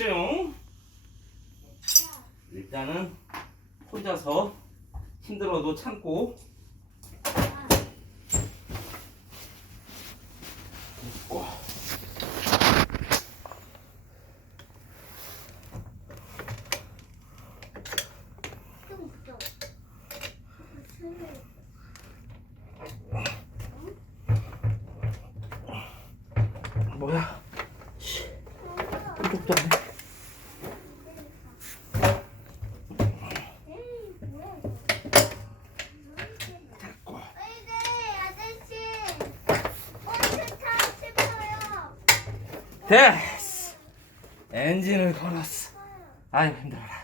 뿅. 일단은 혼자서 힘들어도 참고. 뭐야? 깜짝도 안 해. 됐어. 엔진을 걸었어. 아유 힘들어라.